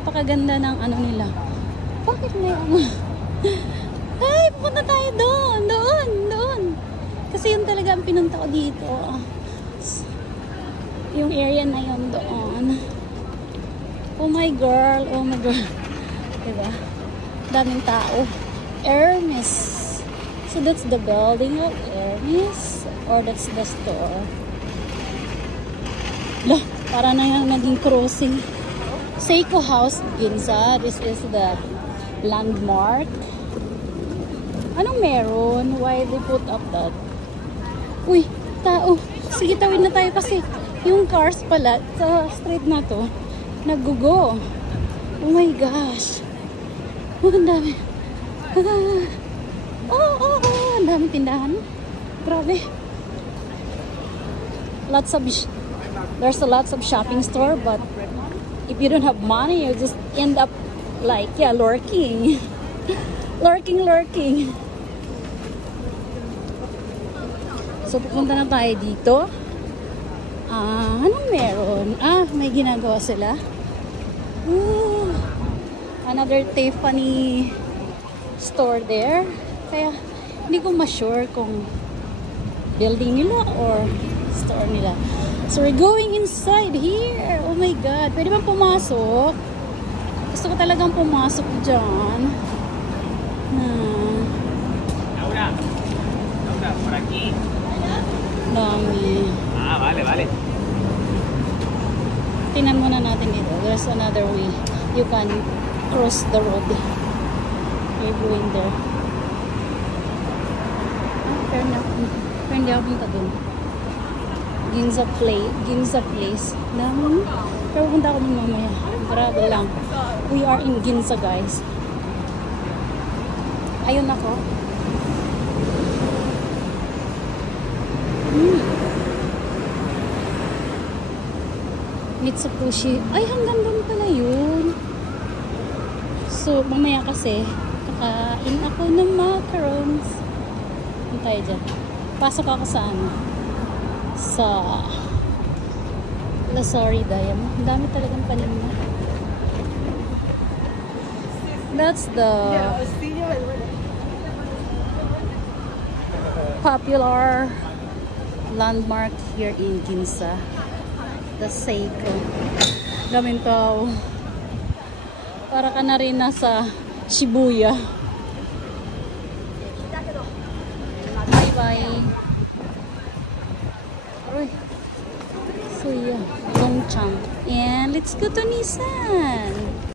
Napakaganda ng ano nila. Bakit may ano? Ay, pupunta tayo doon. Doon. Kasi yun talaga ang pinunta ko dito. Yung area na yun doon. Oh my girl. Diba? Daming tao. Hermes. So that's the building of Hermes. Or that's the store. Lah, para na yung naging crossing. Seiko House, Ginza. This is the landmark. Anong meron? Why they put up that? Uy, tao. Sige, tawid na tayo kasi yung cars pala sa street na to, nag-go. Oh my gosh. Oh, ang dami. Ang dami tindahan. Grabe. There's a lots of shopping store, but if you don't have money, you just end up like, yeah, lurking. Lurking. So, pupunta na tayo dito. Anong meron? May ginagawa sila. Another Tiffany store there. Kaya, hindi ko ma-sure kung building nila or store nila. So, we're going inside here. Oh my God. Pwede bang pumasok? Gusto ko talagang pumasok dyan. Laura, por aquí. Dami. Vale. Tingnan muna natin dito. There's another way. You can cross the road. You're going there. Pero hindi ako punta dun. Ginza Place. Dami. Pero punta ako dun mamaya. Grabe lang. We are in Ginza, guys. Ayun ako. Mitsubishi. Ay, hanggang doon pala yun. So, mamaya kasi, kakain ako ng macarons. Ano tayo dyan? Pasok ako sa ano? Sa Lasari Diamond. Ang dami talagang paninda. That's the popular landmark here in Ginza. The Seiko. Daming tao. Para ka na rin nasa Shibuya. Bye-bye. So yeah, Dongchang. And let's go to Nissan.